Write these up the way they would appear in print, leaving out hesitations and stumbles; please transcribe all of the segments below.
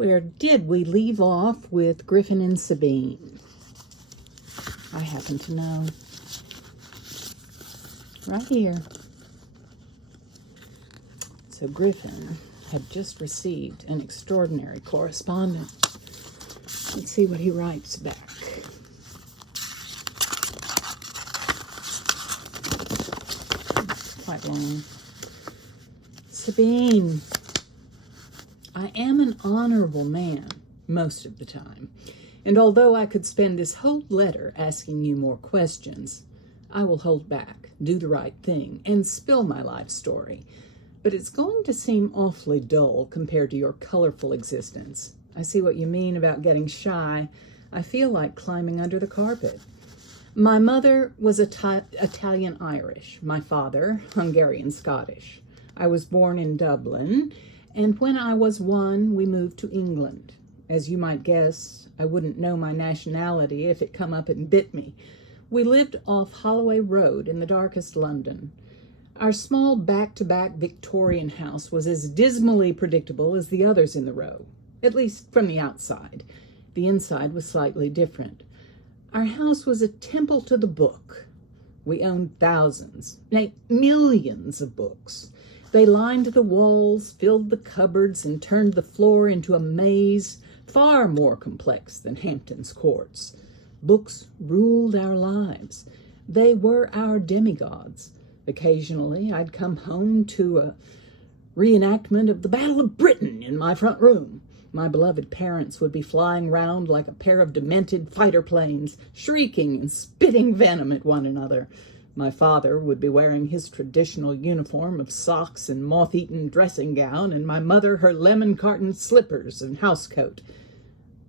Where did we leave off with Griffin and Sabine? I happen to know. Right here. So Griffin had just received an extraordinary correspondence. Let's see what he writes back. It's quite long. Sabine, I am an honorable man most of the time, and although I could spend this whole letter asking you more questions, I will hold back, do the right thing, and spill my life story. But it's going to seem awfully dull compared to your colorful existence. I see what you mean about getting shy. I feel like climbing under the carpet. My mother was Italian-Irish, my father Hungarian-Scottish. I was born in Dublin, and when I was 1, we moved to England. As you might guess, I wouldn't know my nationality if it come up and bit me. We lived off Holloway Road in the darkest London. Our small back-to-back Victorian house was as dismally predictable as the others in the row, at least from the outside. The inside was slightly different. Our house was a temple to the book. We owned thousands, nay, millions of books. They lined the walls, filled the cupboards, and turned the floor into a maze far more complex than Hampton's courts. Books ruled our lives. They were our demigods. Occasionally, I'd come home to a reenactment of the Battle of Britain in my front room. My beloved parents would be flying round like a pair of demented fighter planes, shrieking and spitting venom at one another. My father would be wearing his traditional uniform of socks and moth-eaten dressing gown, and my mother her lemon carton slippers and housecoat.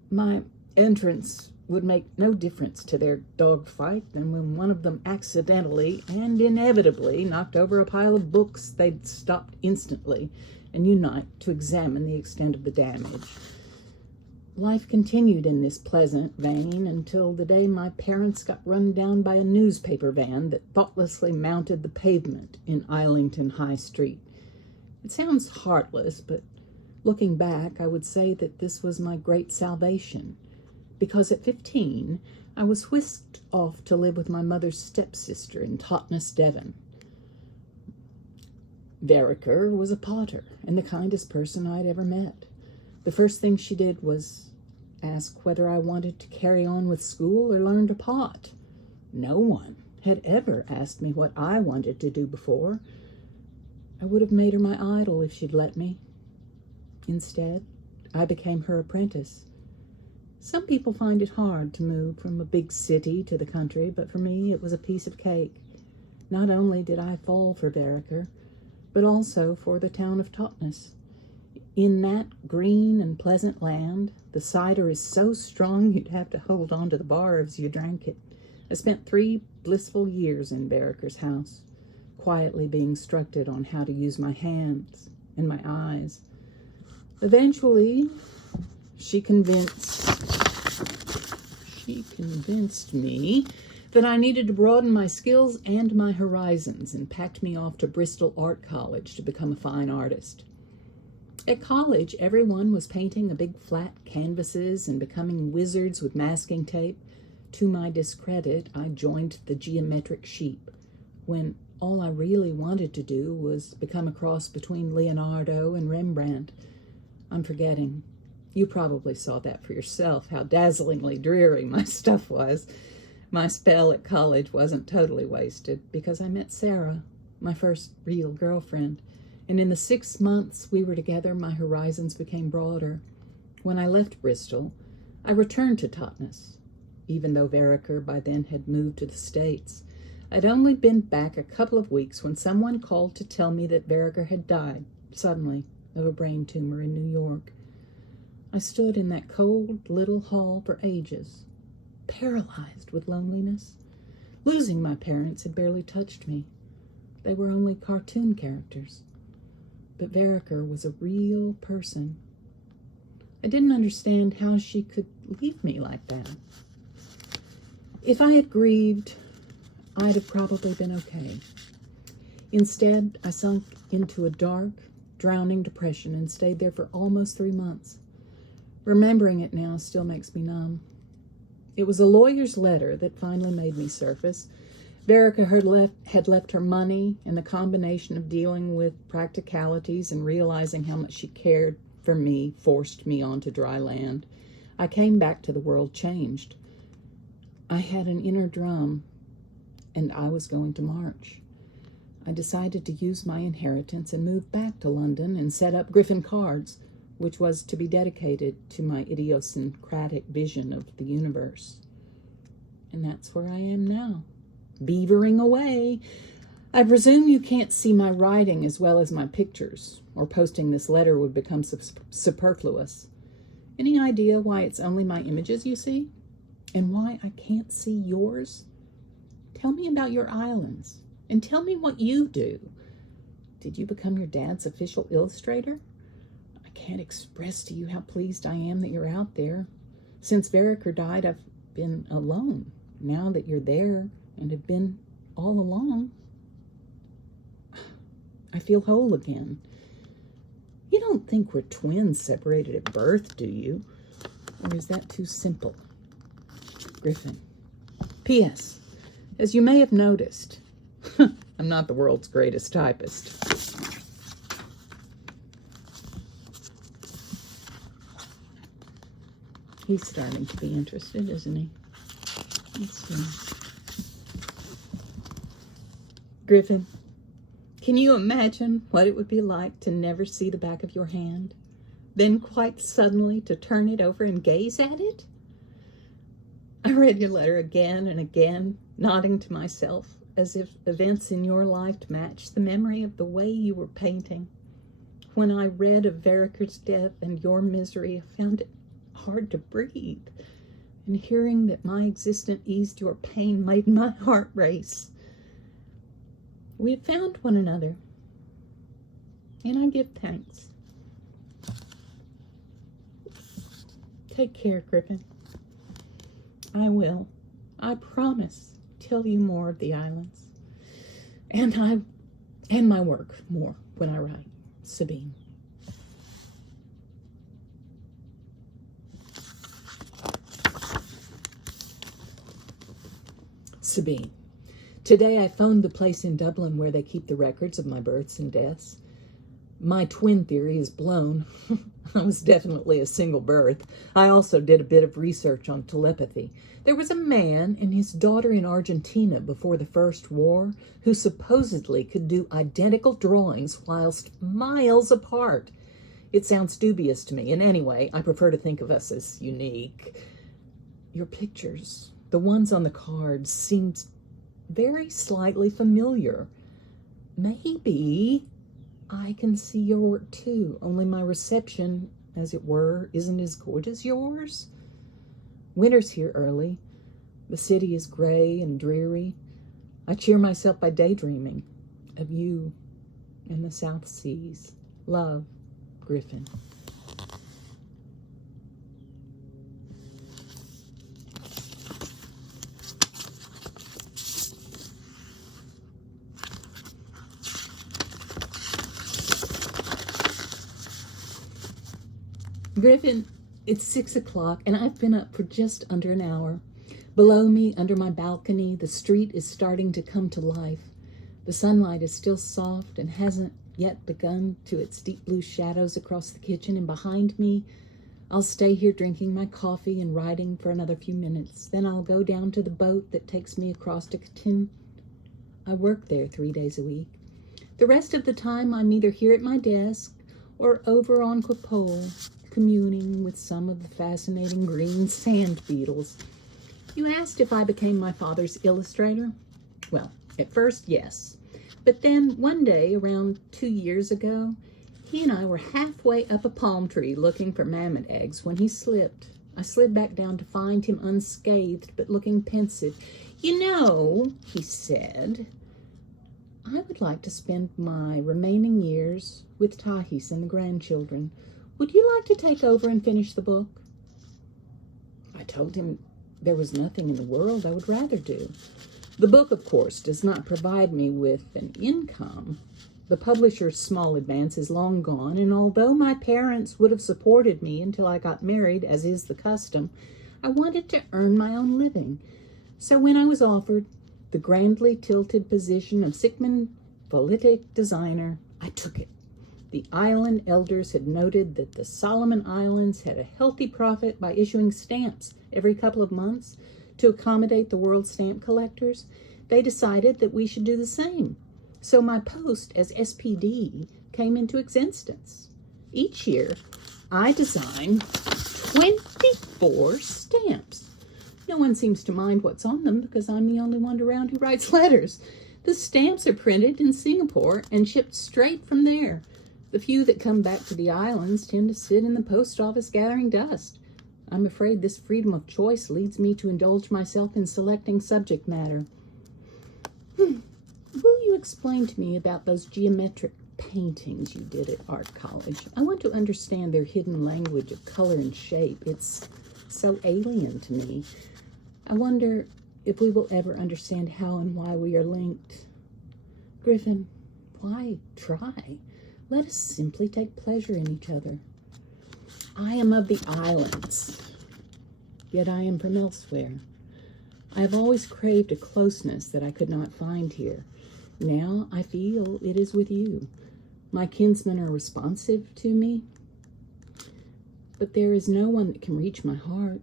My entrance would make no difference to their dogfight, and when one of them accidentally and inevitably knocked over a pile of books, they'd stop instantly and unite to examine the extent of the damage. Life continued in this pleasant vein until the day my parents got run down by a newspaper van that thoughtlessly mounted the pavement in Islington High Street. It sounds heartless, but looking back, I would say that this was my great salvation, because at 15, I was whisked off to live with my mother's stepsister in Totnes, Devon. Vereker was a potter and the kindest person I'd ever met. The first thing she did was ask whether I wanted to carry on with school or learn to pot. No one had ever asked me what I wanted to do before. I would have made her my idol if she'd let me. Instead, I became her apprentice. Some people find it hard to move from a big city to the country, but for me it was a piece of cake. Not only did I fall for Vereker, but also for the town of Totnes. In that green and pleasant land, the cider is so strong you'd have to hold on to the bar as you drank it. I spent 3 blissful years in Vereker's house, quietly being instructed on how to use my hands and my eyes. Eventually, she convinced me that I needed to broaden my skills and my horizons, and packed me off to Bristol Art College to become a fine artist. At college, everyone was painting a big flat canvases and becoming wizards with masking tape. To my discredit, I joined the geometric sheep, when all I really wanted to do was become a cross between Leonardo and Rembrandt. I'm forgetting. You probably saw that for yourself, how dazzlingly dreary my stuff was. My spell at college wasn't totally wasted, because I met Sarah, my first real girlfriend, and in the 6 months we were together, my horizons became broader. When I left Bristol, I returned to Totnes, even though Vereker by then had moved to the States. I'd only been back a couple of weeks when someone called to tell me that Vereker had died, suddenly, of a brain tumor in New York. I stood in that cold little hall for ages, paralyzed with loneliness. Losing my parents had barely touched me. They were only cartoon characters. But Vereker was a real person. I didn't understand how she could leave me like that. If I had grieved, I'd have probably been okay. Instead, I sunk into a dark, drowning depression and stayed there for almost 3 months. Remembering it now still makes me numb. It was a lawyer's letter that finally made me surface. Verica had left her money, and the combination of dealing with practicalities and realizing how much she cared for me forced me onto dry land. I came back to the world changed. I had an inner drum, and I was going to march. I decided to use my inheritance and move back to London and set up Griffin Cards, which was to be dedicated to my idiosyncratic vision of the universe. And that's where I am now, beavering away. I presume you can't see my writing as well as my pictures, or posting this letter would become superfluous. Any idea why it's only my images you see? And why I can't see yours? Tell me about your islands, and tell me what you do. Did you become your dad's official illustrator? I can't express to you how pleased I am that you're out there. Since Verica died, I've been alone. Now that you're there and have been all along, I feel whole again. You don't think we're twins separated at birth, do you? Or is that too simple? Griffin. P.S. As you may have noticed, I'm not the world's greatest typist. He's starting to be interested, isn't he? Let's see. Griffin, can you imagine what it would be like to never see the back of your hand, then quite suddenly to turn it over and gaze at it? I read your letter again and again, nodding to myself as if events in your life matched the memory of the way you were painting. When I read of Verica's death and your misery, I found it hard to breathe. And hearing that my existence eased your pain made my heart race. We have found one another, and I give thanks. Take care, Griffin. I will, I promise, tell you more of the islands. And my work more when I write. Sabine. Sabine. Today I phoned the place in Dublin where they keep the records of my births and deaths. My twin theory is blown. I was definitely a single birth. I also did a bit of research on telepathy. There was a man and his daughter in Argentina before the First War who supposedly could do identical drawings whilst miles apart. It sounds dubious to me, and anyway, I prefer to think of us as unique. Your pictures, the ones on the cards, seemed very slightly familiar. Maybe I can see your work too, only my reception, as it were, isn't as good as yours. Winter's here early. The city is gray and dreary. I cheer myself by daydreaming of you and the South Seas. Love, Griffin. Griffin, it's 6 o'clock, and I've been up for just under an hour. Below me, under my balcony, the street is starting to come to life. The sunlight is still soft and hasn't yet begun to its deep blue shadows across the kitchen, and behind me, I'll stay here drinking my coffee and writing for another few minutes. Then I'll go down to the boat that takes me across to Griffin. I work there 3 days a week. The rest of the time, I'm either here at my desk or over on Quipole, communing with some of the fascinating green sand beetles. You asked if I became my father's illustrator? Well, at first, yes. But then one day, around 2 years ago, he and I were halfway up a palm tree looking for mammoth eggs when he slipped. I slid back down to find him unscathed but looking pensive. You know, he said, I would like to spend my remaining years with Tahis and the grandchildren. Would you like to take over and finish the book? I told him there was nothing in the world I would rather do. The book, of course, does not provide me with an income, The publisher's small advance is long gone, and although my parents would have supported me until I got married, as is the custom, I wanted to earn my own living. So when I was offered the grandly tilted position of Sigmund politic designer, I took it. The island elders had noted that the Solomon Islands had a healthy profit by issuing stamps every couple of months to accommodate the world stamp collectors. They decided that we should do the same. So my post as SPD came into existence. Each year, I design 24 stamps. No one seems to mind what's on them because I'm the only one around who writes letters. The stamps are printed in Singapore and shipped straight from there. The few that come back to the islands tend to sit in the post office gathering dust. I'm afraid this freedom of choice leads me to indulge myself in selecting subject matter. Will you explain to me about those geometric paintings you did at art college? I want to understand their hidden language of color and shape. It's so alien to me. I wonder if we will ever understand how and why we are linked. Griffin, why try? Let us simply take pleasure in each other. I am of the islands, yet I am from elsewhere. I have always craved a closeness that I could not find here. Now I feel it is with you. My kinsmen are responsive to me, but there is no one that can reach my heart.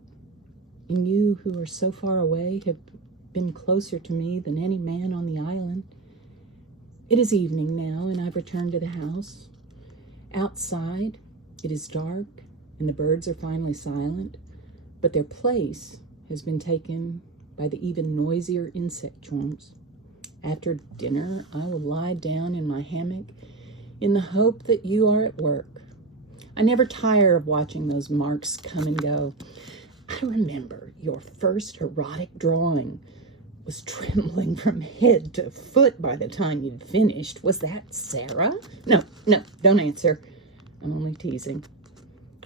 And you, who are so far away, have been closer to me than any man on the island. It is evening now, and I've returned to the house. Outside, it is dark, and the birds are finally silent, but their place has been taken by the even noisier insect swarms. After dinner, I will lie down in my hammock in the hope that you are at work. I never tire of watching those marks come and go. I remember your first erotic drawing was trembling from head to foot by the time you'd finished. Was that Sarah? No, don't answer. I'm only teasing.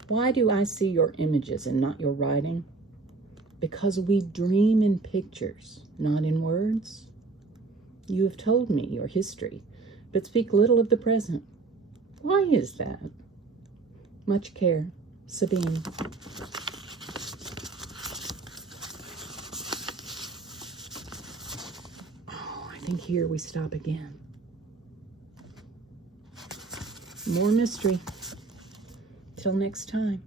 Why do I see your images and not your writing? Because we dream in pictures, not in words. You have told me your history, but speak little of the present. Why is that? Much care, Sabine. I think here we stop again. More mystery. Till next time.